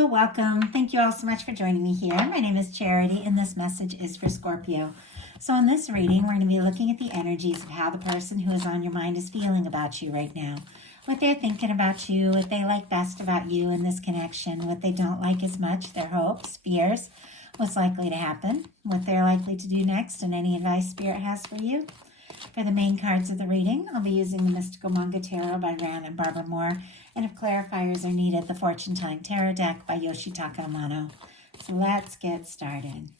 Hello, welcome. Thank you all so much for joining me here. My name is Charity, and this message is for Scorpio. So in this reading, we're going to be looking at the energies of how the person who is on your mind is feeling about you right now. What they're thinking about you, what they like best about you in this connection, what they don't like as much, their hopes, fears, what's likely to happen, what they're likely to do next, and any advice Spirit has for you. For the main cards of the reading, I'll be using the Mystical Manga Tarot by Rand and Barbara Moore, and if clarifiers are needed, the Fortune Telling Tarot deck by Yoshitaka Amano. So let's get started.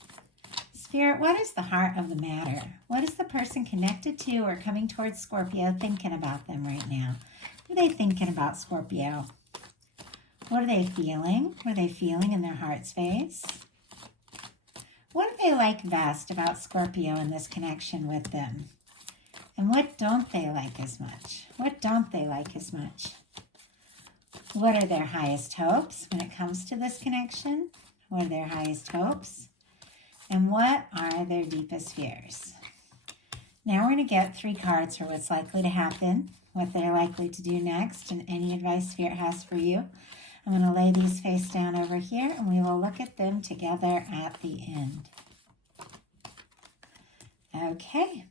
Spirit, what is the heart of the matter? What is the person connected to or coming towards Scorpio thinking about them right now? What are they thinking about Scorpio? What are they feeling? What are they feeling in their heart space? What do they like best about Scorpio in this connection with them? And what don't they like as much? What don't they like as much? What are their highest hopes when it comes to this connection? What are their highest hopes? And what are their deepest fears? Now we're going to get 3 cards for what's likely to happen, what they're likely to do next, and any advice Spirit has for you. I'm going to lay these face down over here, and we will look at them together at the end. Okay.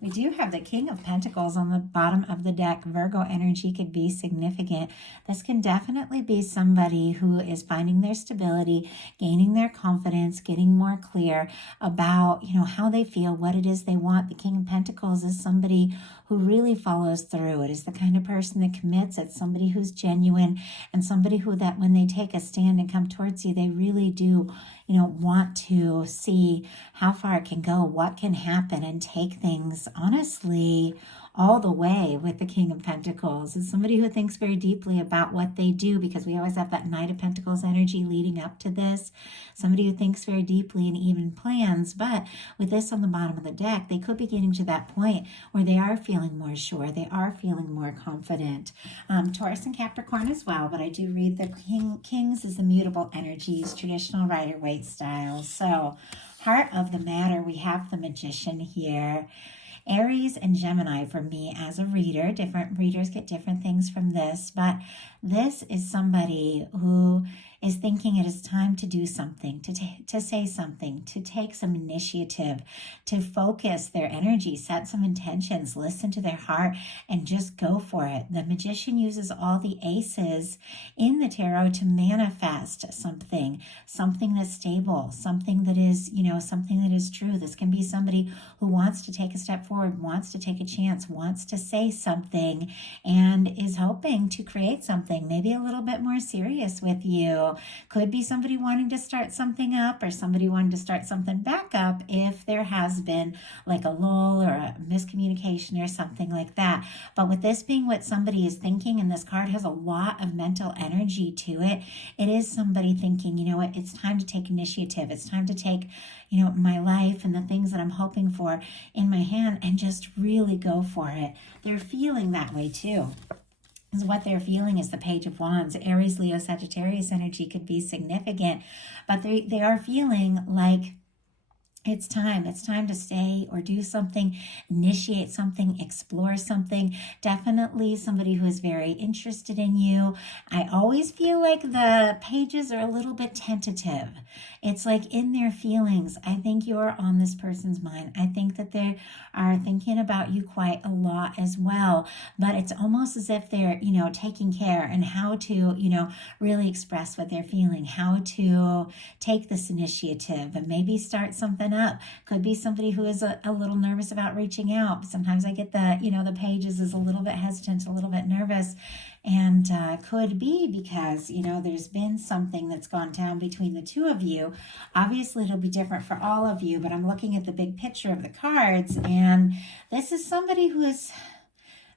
We do have the King of Pentacles on the bottom of the deck. Virgo energy could be significant. This can definitely be somebody who is finding their stability, gaining their confidence, getting more clear about, how they feel, what it is they want. The King of Pentacles is somebody who really follows through. It is the kind of person that commits. It's somebody who's genuine and somebody who that when they take a stand and come towards you, they really do want to see how far it can go, what can happen, and take things honestly all the way with the King of Pentacles. It's somebody who thinks very deeply about what they do, because we always have that Knight of Pentacles energy leading up to this. Somebody who thinks very deeply and even plans, but with this on the bottom of the deck, they could be getting to that point where they are feeling more sure, they are feeling more confident. Taurus and Capricorn as well, but I do read the Kings as immutable energies, traditional Rider-Waite styles. So heart of the matter, we have the Magician here. Aries and Gemini for me as a reader. Different readers get different things from this, but this is somebody who is thinking it is time to do something, to say something, to take some initiative, to focus their energy, set some intentions, listen to their heart, and just go for it. The Magician uses all the aces in the tarot to manifest something that's stable, something that is, something that is true. This can be somebody who wants to take a step forward, wants to take a chance, wants to say something, and is hoping to create something maybe a little bit more serious with you. Could be somebody wanting to start something up, or somebody wanting to start something back up if there has been like a lull or a miscommunication or something like that. But with this being what somebody is thinking, and this card has a lot of mental energy to it, it is somebody thinking, what, it's time to take initiative. It's time to take, my life and the things that I'm hoping for in my hand and just really go for it. They're feeling that way too. So what they're feeling is the Page of Wands. Aries, Leo, Sagittarius energy could be significant, but they are feeling like it's time to stay or do something, initiate something, explore something. Definitely somebody who is very interested in you. I always feel like the pages are a little bit tentative. It's like in their feelings. I think you're on this person's mind. I think that they are thinking about you quite a lot as well, but it's almost as if they're, taking care and how to, really express what they're feeling, how to take this initiative and maybe start something up. Could be somebody who is a little nervous about reaching out. Sometimes I get the, the pages is a little bit hesitant, a little bit nervous, and could be because, there's been something that's gone down between the two of you. Obviously, it'll be different for all of you, but I'm looking at the big picture of the cards, and this is somebody who is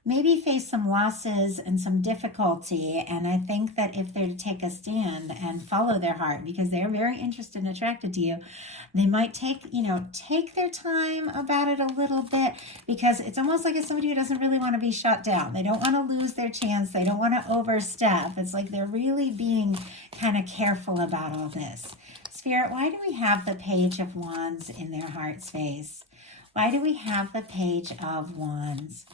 maybe face some losses and some difficulty. And I think that if they're to take a stand and follow their heart, because they're very interested and attracted to you, they might take their time about it a little bit, because it's almost like it's somebody who doesn't really want to be shut down. They don't want to lose their chance. They don't want to overstep. It's like they're really being kind of careful about all this. Spirit, why do we have the Page of Wands in their heart space? Why do we have the Page of Wands?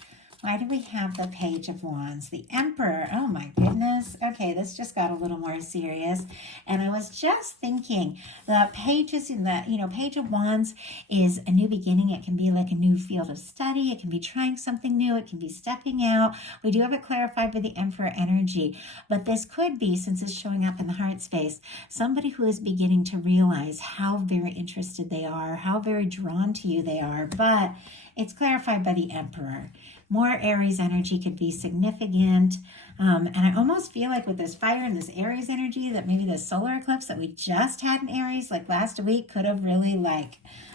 Why do we have the Page of Wands? The Emperor. Oh my goodness. Okay, this just got a little more serious. And I was just thinking, the pages in the, Page of Wands is a new beginning. It can be like a new field of study. It can be trying something new. It can be stepping out. We do have it clarified by the Emperor energy. But this could be, since it's showing up in the heart space, somebody who is beginning to realize how very interested they are, how very drawn to you they are. But it's clarified by the Emperor. More Aries energy could be significant. And I almost feel like with this fire and this Aries energy, that maybe the solar eclipse that we just had in Aries, like last week, could have really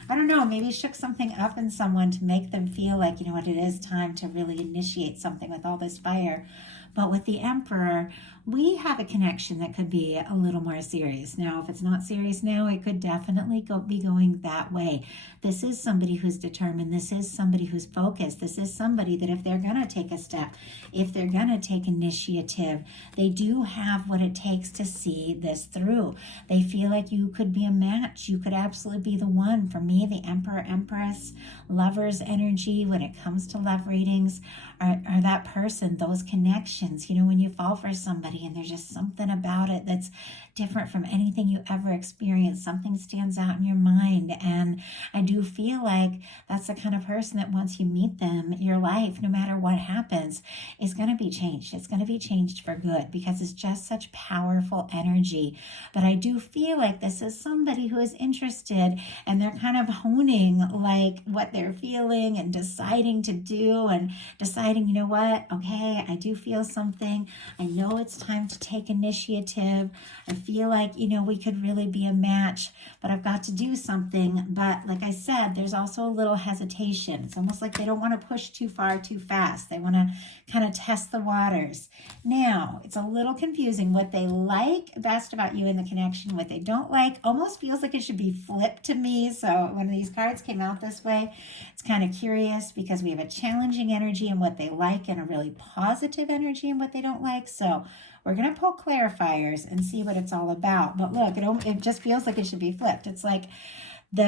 I don't know, maybe shook something up in someone to make them feel like, you know what, it is time to really initiate something with all this fire. But with the Emperor, we have a connection that could be a little more serious. Now, if it's not serious now, it could definitely be going that way. This is somebody who's determined. This is somebody who's focused. This is somebody that if they're going to take a step, if they're going to take initiative, they do have what it takes to see this through. They feel like you could be a match. You could absolutely be the one. For me, the Emperor, Empress, Lover's energy when it comes to love readings are that person, those connections. When you fall for somebody and there's just something about it that's different from anything you ever experienced, something stands out in your mind. And I do feel like that's the kind of person that once you meet them, your life, no matter what happens, is going to be changed. It's going to be changed for good because it's just such powerful energy. But I do feel like this is somebody who is interested and they're kind of honing like what they're feeling and deciding to do and deciding, you know what, okay, I do feel something. I know it's time to take initiative. I feel like, we could really be a match, but I've got to do something. But like I said, there's also a little hesitation. It's almost like they don't want to push too far too fast. They want to kind of test the waters. Now, it's a little confusing. What they like best about you in the connection, what they don't like, almost feels like it should be flipped to me. So when these cards came out this way, it's kind of curious because we have a challenging energy in what they like and a really positive energy in what they don't like. So we're going to pull clarifiers and see what it's all about. But look, it just feels like it should be flipped. It's like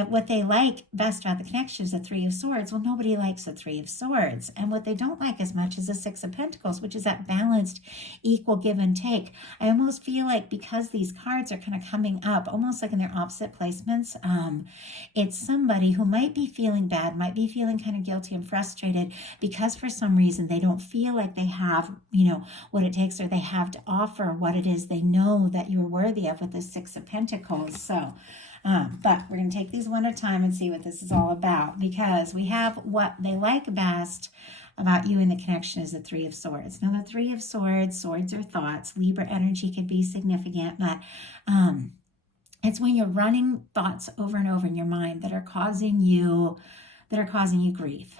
what they like best about the connection is the Three of Swords. Well, nobody likes the Three of Swords. And what they don't like as much is the Six of Pentacles, which is that balanced, equal give and take. I almost feel like because these cards are kind of coming up, almost like in their opposite placements, it's somebody who might be feeling bad, might be feeling kind of guilty and frustrated because for some reason they don't feel like they have, what it takes, or they have to offer what it is they know that you're worthy of with the Six of Pentacles. So, but we're going to take these one at a time and see what this is all about, because we have what they like best about you in the connection is the Three of Swords. Now, the Three of Swords, swords are thoughts. Libra energy could be significant, but it's when you're running thoughts over and over in your mind that are causing you grief.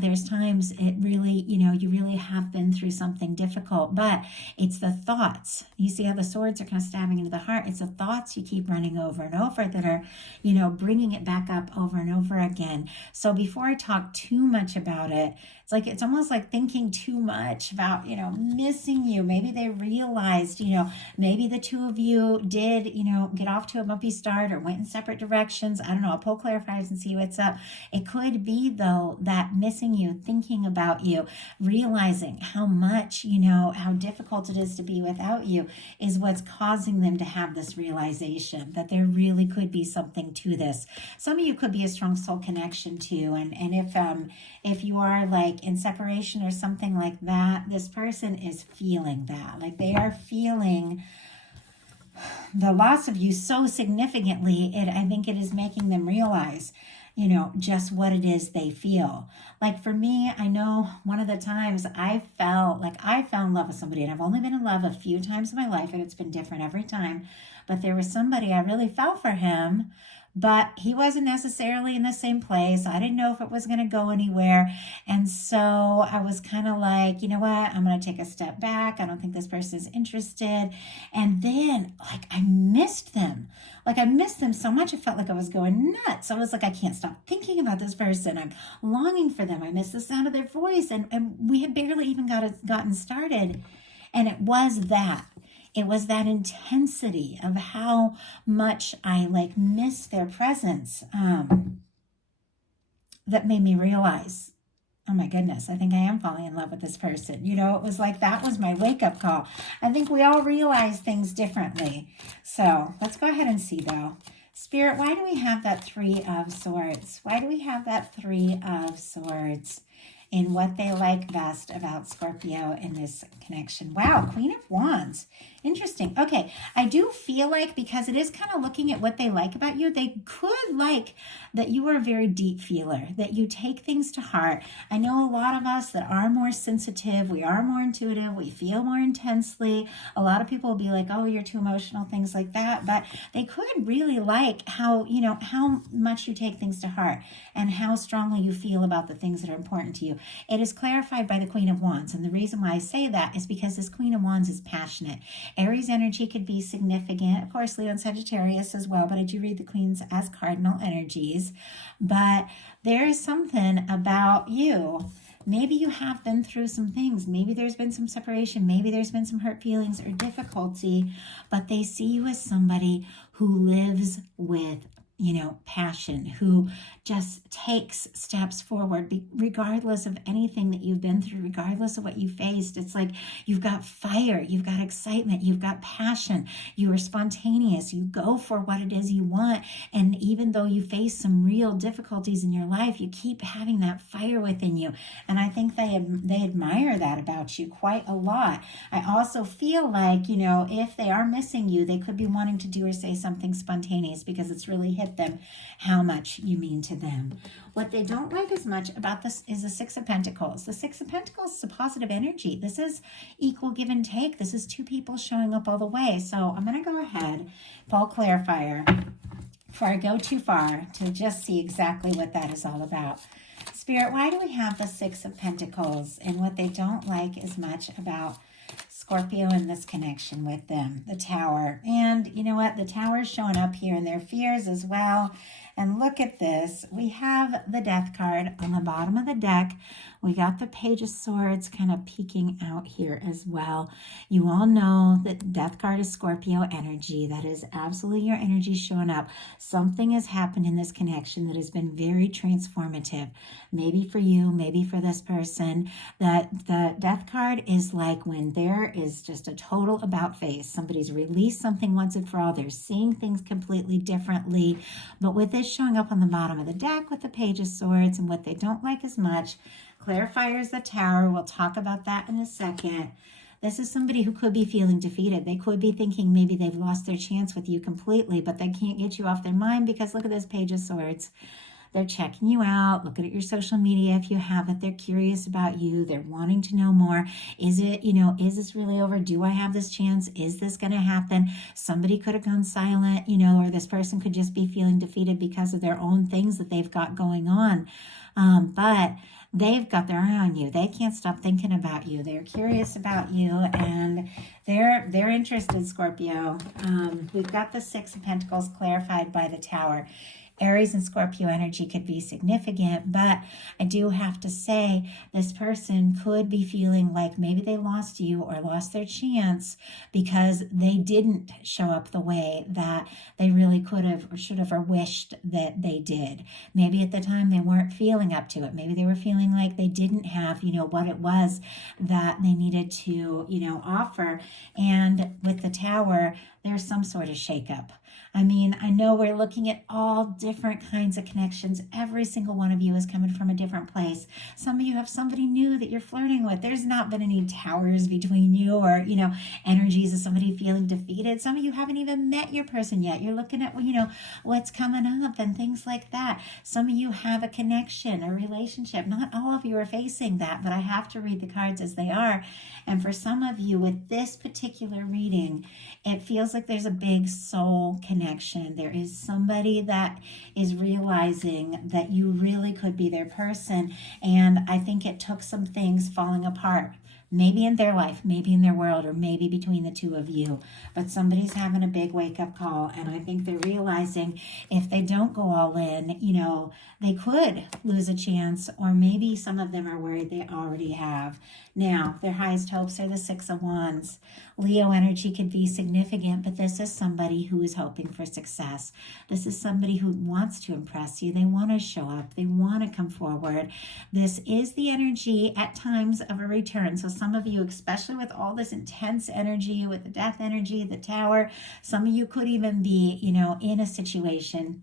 There's times it really, you really have been through something difficult, but it's the thoughts. You see how the swords are kind of stabbing into the heart. It's the thoughts you keep running over and over that are, bringing it back up over and over again. So before I talk too much about it, it's almost like thinking too much about, missing you. Maybe they realized, maybe the two of you did, get off to a bumpy start or went in separate directions. I don't know. I'll pull clarifiers and see what's up. It could be, though, that missing you, thinking about you, realizing how much, how difficult it is to be without you is what's causing them to have this realization that there really could be something to this. Some of you could be a strong soul connection too. And if you are like in separation or something like that, this person is feeling that. Like they are feeling the loss of you so significantly, I think it is making them realize, just what it is they feel. Like for me, I know one of the times I fell in love with somebody, and I've only been in love a few times in my life, and it's been different every time. But there was somebody, I really fell for him, but he wasn't necessarily in the same place. I didn't know if it was going to go anywhere. And so I was kind of like, you know what? I'm going to take a step back. I don't think this person is interested. And then I missed them. I missed them so much. It felt like I was going nuts. I was like, I can't stop thinking about this person. I'm longing for them. I miss the sound of their voice. And we had barely even gotten started. And it was that. It was that intensity of how much I miss their presence that made me realize oh my goodness, I think I am falling in love with this person. You know, it was like that was my wake-up call. I think we all realize things differently. So let's go ahead and see though. Spirit, why do we have that Three of Swords? Why do we have that Three of Swords in what they like best about Scorpio in this connection? Wow, Queen of Wands. Interesting. Okay, I do feel like, because it is kind of looking at what they like about you, they could like that you are a very deep feeler, that you take things to heart. I know a lot of us that are more sensitive, we are more intuitive, we feel more intensely. A lot of people will be like, oh, you're too emotional, things like that. But they could really like how, you know, how much you take things to heart and how strongly you feel about the things that are important to you. It is clarified by the Queen of Wands. And the reason why I say that is because this Queen of Wands is passionate. Aries energy could be significant. Of course, Leo and Sagittarius as well, but I do read the Queens as cardinal energies. But there is something about you. Maybe you have been through some things. Maybe there's been some separation. Maybe there's been some hurt feelings or difficulty, but they see you as somebody who lives with, you know, passion, who just takes steps forward regardless of anything that you've been through, regardless of what you faced. It's like you've got fire, you've got excitement, you've got passion, you are spontaneous, you go for what it is you want. And even though you face some real difficulties in your life, you keep having that fire within you. And I think they admire that about you quite a lot. I also feel like, you know, if they are missing you, they could be wanting to do or say something spontaneous because it's really hit them how much you mean to them. What they don't like as much about this is the Six of Pentacles. The Six of Pentacles is a positive energy. This is equal give and take. This is two people showing up all the way. So I'm going to go ahead, pull clarifier before I go too far to just see exactly what that is all about. Spirit, why do we have the Six of Pentacles and what they don't like as much about Scorpio and this connection with them? The Tower. And you know what? The Tower is showing up here in their fears as well. And look at this. We have the Death card on the bottom of the deck. We got the Page of Swords kind of peeking out here as well. You all know that Death card is Scorpio energy. That is absolutely your energy showing up. Something has happened in this connection that has been very transformative. Maybe for you, maybe for this person. That the Death card is like when there is just a total about face. Somebody's released something once and for all. They're seeing things completely differently. But with this showing up on the bottom of the deck with the Page of Swords and what they don't like as much, clarifiers the Tower. We'll talk about that in a second. This is somebody who could be feeling defeated. They could be thinking maybe they've lost their chance with you completely, but they can't get you off their mind because look at this Page of Swords. They're checking you out, looking at your social media if you have it. They're curious about you. They're wanting to know more. Is it, you know, is this really over? Do I have this chance? Is this going to happen? Somebody could have gone silent, you know, or this person could just be feeling defeated because of their own things that they've got going on. But they've got their eye on you. They can't stop thinking about you. They're curious about you, and they're interested, Scorpio. We've got the Six of Pentacles clarified by the Tower. Aries and Scorpio energy could be significant, but I do have to say this person could be feeling like maybe they lost you or lost their chance because they didn't show up the way that they really could have or should have or wished that they did. Maybe at the time they weren't feeling up to it. Maybe they were feeling like they didn't have, you know, what it was that they needed to, you know, offer. And with the Tower, there's some sort of shakeup. I mean, I know we're looking at all different kinds of connections. Every single one of you is coming from a different place. Some of you have somebody new that you're flirting with. There's not been any towers between you or, you know, energies of somebody feeling defeated. Some of you haven't even met your person yet. You're looking at, you know, what's coming up and things like that. Some of you have a connection, a relationship. Not all of you are facing that, but I have to read the cards as they are. And for some of you with this particular reading, it feels like there's a big soul connection. There is somebody that is realizing that you really could be their person. And I think it took some things falling apart. Maybe in their life, maybe in their world, or maybe between the two of you. But somebody's having a big wake-up call, and I think they're realizing if they don't go all in, you know, they could lose a chance, or maybe some of them are worried they already have. Now, their highest hopes are the Six of Wands. Leo energy could be significant, but this is somebody who is hoping for success. This is somebody who wants to impress you. They want to show up. They want to come forward. This is the energy at times of a return. So some of you, especially with all this intense energy, with the death energy, the tower, some of you could even be, in a situation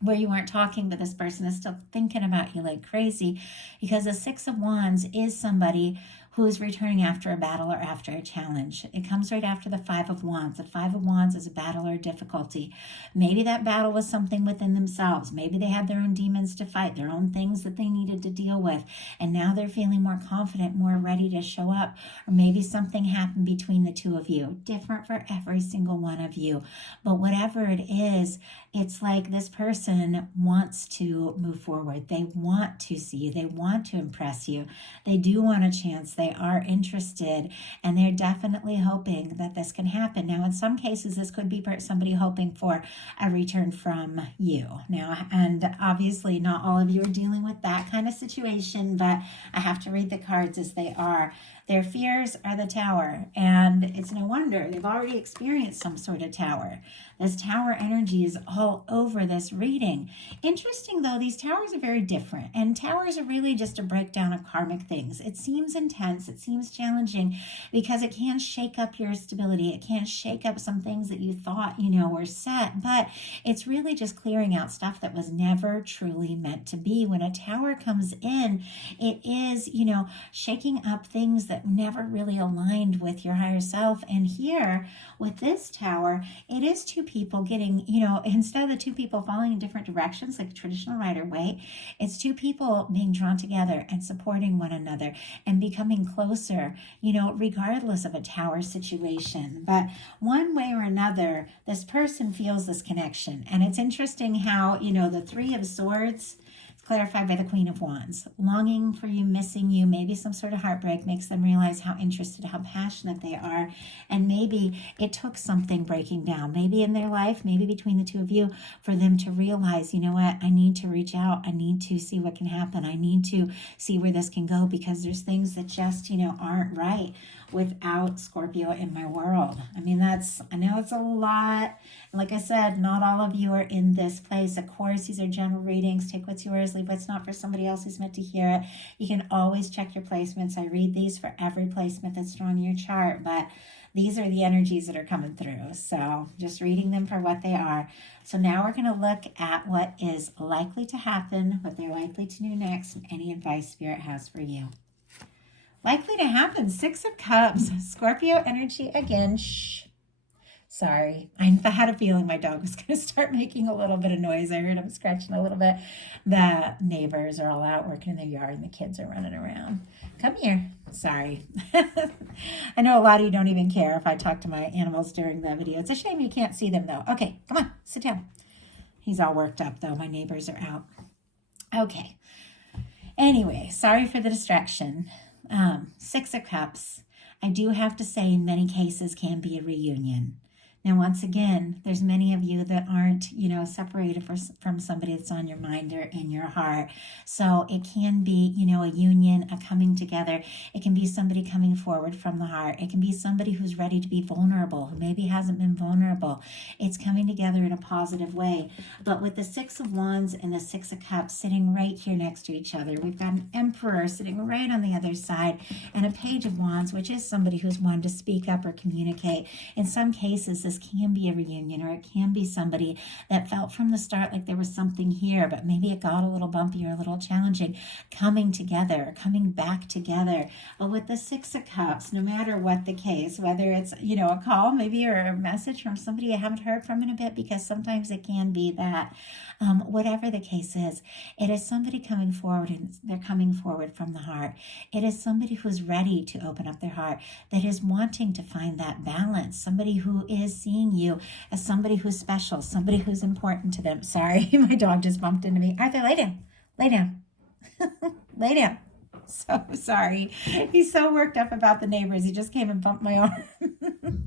where you aren't talking, but this person is still thinking about you like crazy, because the Six of Wands is somebody who is returning after a battle or after a challenge. It comes right after the Five of Wands. The Five of Wands is a battle or difficulty. Maybe that battle was something within themselves. Maybe they had their own demons to fight, their own things that they needed to deal with, and now they're feeling more confident, more ready to show up. Or maybe something happened between the two of you, different for every single one of you. But whatever it is, it's like this person wants to move forward. They want to see you. They want to impress you. They do want a chance. They are interested, and they're definitely hoping that this can happen. Now, in some cases, this could be somebody hoping for a return from you. Now, and obviously not all of you are dealing with that kind of situation, but I have to read the cards as they are. Their fears are the tower, and it's no wonder they've already experienced some sort of tower. This tower energy is all over this reading. Interesting though, these towers are very different, and towers are really just a breakdown of karmic things. It seems intense, it seems challenging, because it can shake up your stability. It can shake up some things that you thought, were set, but it's really just clearing out stuff that was never truly meant to be. When a tower comes in, it is, shaking up things that never really aligned with your higher self. And here with this tower, it is two people getting, instead of the two people falling in different directions like traditional Rider-Waite, it's two people being drawn together and supporting one another and becoming closer, regardless of a tower situation. But one way or another, this person feels this connection. And it's interesting how, the Three of Swords, clarified by the Queen of Wands. Longing for you, missing you, maybe some sort of heartbreak makes them realize how interested, how passionate they are. And maybe it took something breaking down, maybe in their life, maybe between the two of you, for them to realize, I need to reach out. I need to see what can happen. I need to see where this can go, because there's things that just, aren't right without Scorpio in my world. I know it's a lot. Like I said, not all of you are in this place. Of course, these are general readings. Take what's yours, leave what's not for somebody else who's meant to hear it. You can always check your placements. I read these for every placement that's drawn in your chart, but these are the energies that are coming through. So just reading them for what they are. So now we're going to look at what is likely to happen, what they're likely to do next, and any advice Spirit has for you. Likely to happen, Six of Cups, Scorpio energy again. Shh. Sorry, I had a feeling my dog was going to start making a little bit of noise. I heard him scratching a little bit. The neighbors are all out working in their yard and the kids are running around. Come here. Sorry. I know a lot of you don't even care if I talk to my animals during the video. It's a shame you can't see them though. Okay, come on, sit down. He's all worked up though. My neighbors are out. Okay. Anyway, sorry for the distraction. Six of Cups, I do have to say, in many cases can be a reunion. Now, once again, there's many of you that aren't, separated from somebody that's on your mind or in your heart. So it can be, a union, a coming together. It can be somebody coming forward from the heart. It can be somebody who's ready to be vulnerable, who maybe hasn't been vulnerable. It's coming together in a positive way. But with the Six of Wands and the Six of Cups sitting right here next to each other, we've got an Emperor sitting right on the other side, and a Page of Wands, which is somebody who's wanted to speak up or communicate. In some cases, this can be a reunion, or it can be somebody that felt from the start like there was something here, but maybe it got a little bumpy or a little challenging, coming together, coming back together. But with the Six of Cups, no matter what the case, whether it's, a call maybe, or a message from somebody you haven't heard from in a bit, because sometimes it can be that, whatever the case is, it is somebody coming forward, and they're coming forward from the heart. It is somebody who's ready to open up their heart, that is wanting to find that balance, somebody who is seeing you as somebody who's special, somebody who's important to them. Sorry, my dog just bumped into me. Arthur, lay down. Lay down. Lay down. So sorry. He's so worked up about the neighbors. He just came and bumped my arm.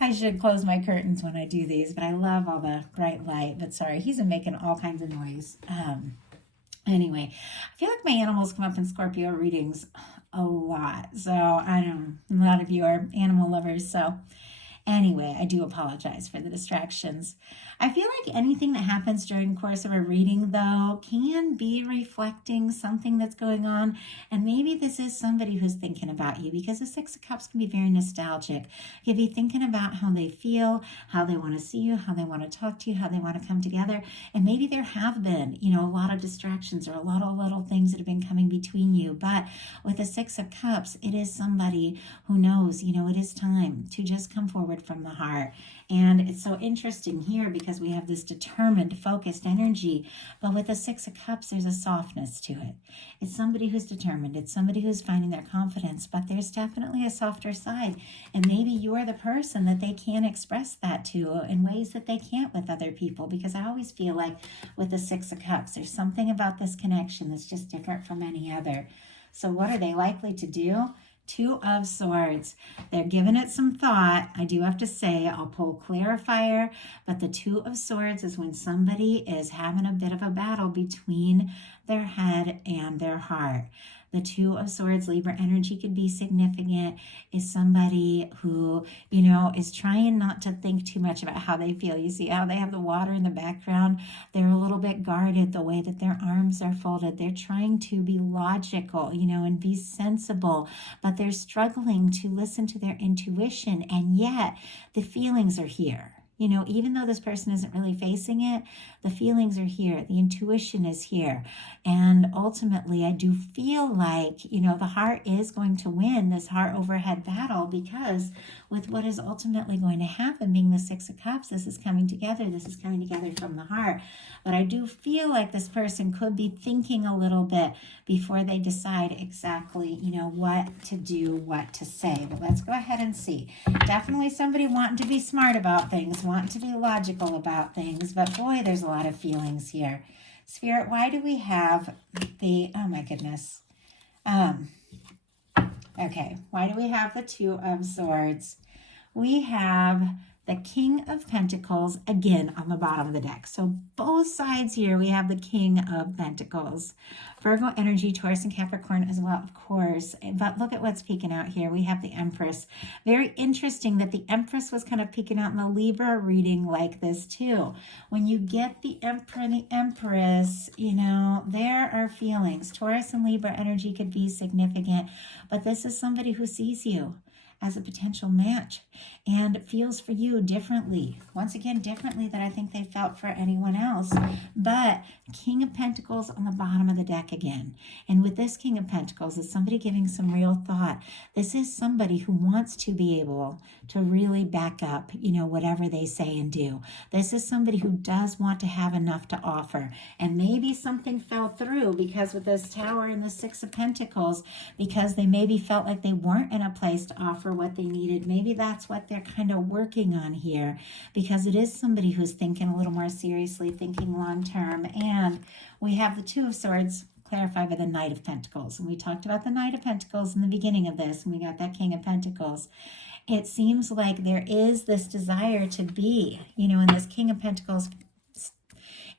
I should close my curtains when I do these, but I love all the bright light. But sorry, he's been making all kinds of noise. Anyway, I feel like my animals come up in Scorpio readings a lot. So I know a lot of you are animal lovers. So anyway, I do apologize for the distractions. I feel like anything that happens during the course of a reading, though, can be reflecting something that's going on. And maybe this is somebody who's thinking about you, because the Six of Cups can be very nostalgic. You can be thinking about how they feel, how they want to see you, how they want to talk to you, how they want to come together. And maybe there have been, a lot of distractions or a lot of little things that have been coming between you. But with the Six of Cups, it is somebody who knows, it is time to just come forward from the heart. And it's so interesting here because we have this determined, focused energy. But with the Six of Cups, there's a softness to it. It's somebody who's determined. It's somebody who's finding their confidence. But there's definitely a softer side. And maybe you're the person that they can express that to in ways that they can't with other people. Because I always feel like with the Six of Cups, there's something about this connection that's just different from any other. So what are they likely to do? Two of Swords. They're giving it some thought. I do have to say, I'll pull clarifier, but the Two of Swords is when somebody is having a bit of a battle between their head and their heart. The Two of Swords, Libra energy could be significant, is somebody who, is trying not to think too much about how they feel. You see how they have the water in the background? They're a little bit guarded the way that their arms are folded. They're trying to be logical, and be sensible, but they're struggling to listen to their intuition, and yet the feelings are here. Even though this person isn't really facing it, the feelings are here. The intuition is here. And ultimately, I do feel like, the heart is going to win this heart overhead battle, because with what is ultimately going to happen being the Six of Cups, this is coming together. This is coming together from the heart. But I do feel like this person could be thinking a little bit before they decide exactly, what to do, what to say. But let's go ahead and see. Definitely somebody wanting to be smart about things, wanting to be logical about things. But boy, there's a lot of feelings here. Spirit, why do we have the, oh my goodness. Okay, why do we have the Two of Swords? We have the King of Pentacles again on the bottom of the deck. So both sides here, we have the King of Pentacles. Virgo energy, Taurus and Capricorn as well, of course. But look at what's peeking out here. We have the Empress. Very interesting that the Empress was kind of peeking out in the Libra reading like this too. When you get the Emperor and the Empress, there are feelings. Taurus and Libra energy could be significant, but this is somebody who sees you as a potential match and feels for you differently. Once again, differently than I think they felt for anyone else. But King of Pentacles on the bottom of the deck again. And with this King of Pentacles is somebody giving some real thought. This is somebody who wants to be able to really back up, whatever they say and do. This is somebody who does want to have enough to offer. And maybe something fell through because with this Tower and the Six of Pentacles, because they maybe felt like they weren't in a place to offer what they needed. Maybe that's what they're kind of working on here, because it is somebody who's thinking a little more seriously, thinking long term. And we have the Two of Swords clarified by the Knight of Pentacles. And we talked about the Knight of Pentacles in the beginning of this, and we got that King of Pentacles. It seems like there is this desire to be, in this King of Pentacles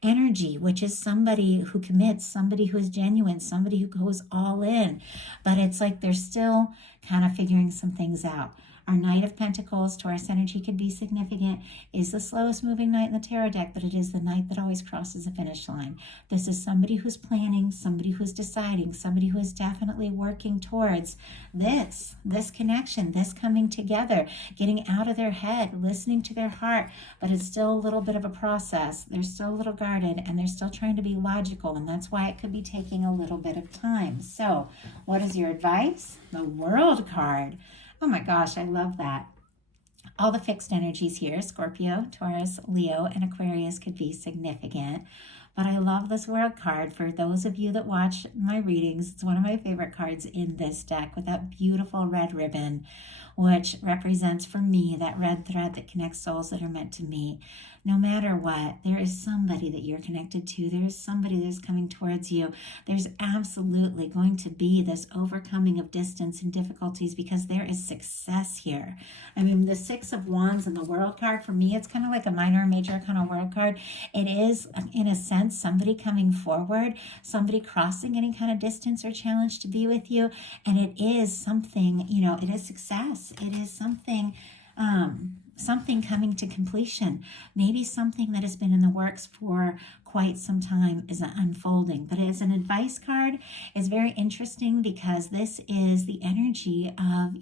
energy, which is somebody who commits, somebody who is genuine, somebody who goes all in. But it's like they're still kind of figuring some things out. Our Knight of Pentacles, Taurus energy could be significant, is the slowest moving knight in the tarot deck, but it is the knight that always crosses the finish line. This is somebody who's planning, somebody who's deciding, somebody who is definitely working towards this connection, this coming together, getting out of their head, listening to their heart, but it's still a little bit of a process. They're still a little guarded, and they're still trying to be logical, and that's why it could be taking a little bit of time. So, what is your advice? The World card. Oh my gosh, I love that. All the fixed energies here, Scorpio, Taurus, Leo, and Aquarius could be significant. But I love this World card. For those of you that watch my readings, it's one of my favorite cards in this deck with that beautiful red ribbon, which represents for me that red thread that connects souls that are meant to meet. No matter what, there is somebody that you're connected to. There is somebody that's coming towards you. There's absolutely going to be this overcoming of distance and difficulties because there is success here. I mean, the Six of Wands and the World card, for me, it's kind of like a minor and major kind of World card. It is, in a sense, sense somebody coming forward, somebody crossing any kind of distance or challenge to be with you. And it is something, it is success. It is something, something coming to completion. Maybe something that has been in the works for quite some time is unfolding. But as an advice card, it's very interesting because this is the energy of,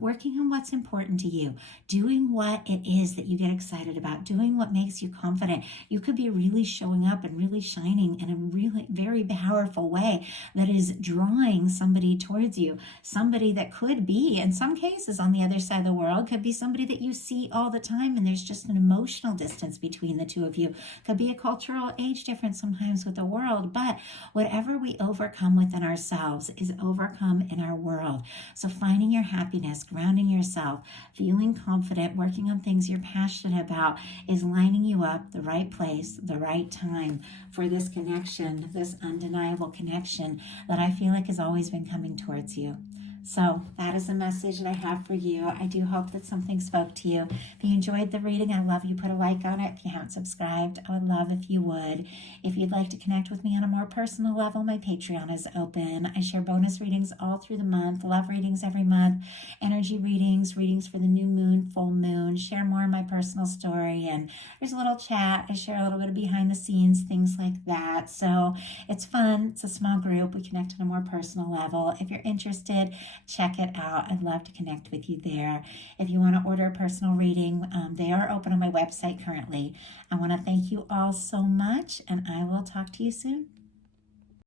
working on what's important to you, doing what it is that you get excited about, doing what makes you confident. You could be really showing up and really shining in a really very powerful way that is drawing somebody towards you, somebody that could be, in some cases on the other side of the world, could be somebody that you see all the time and there's just an emotional distance between the two of you. Could be a cultural age difference sometimes with the world, but whatever we overcome within ourselves is overcome in our world. So finding your happiness, grounding yourself, feeling confident, working on things you're passionate about is lining you up the right place, the right time for this connection, this undeniable connection that I feel like has always been coming towards you. So that is the message that I have for you. I do hope that something spoke to you. If you enjoyed the reading, I love you. Put a like on it. If you haven't subscribed, I would love if you would. If you'd like to connect with me on a more personal level, my Patreon is open. I share bonus readings all through the month, love readings every month, energy readings, readings for the new moon, full moon, share more of my personal story, and there's a little chat. I share a little bit of behind the scenes, things like that. So it's fun. It's a small group. We connect on a more personal level. If you're interested, check it out. I'd love to connect with you there. If you want to order a personal reading, they are open on my website currently. I want to thank you all so much, and I will talk to you soon.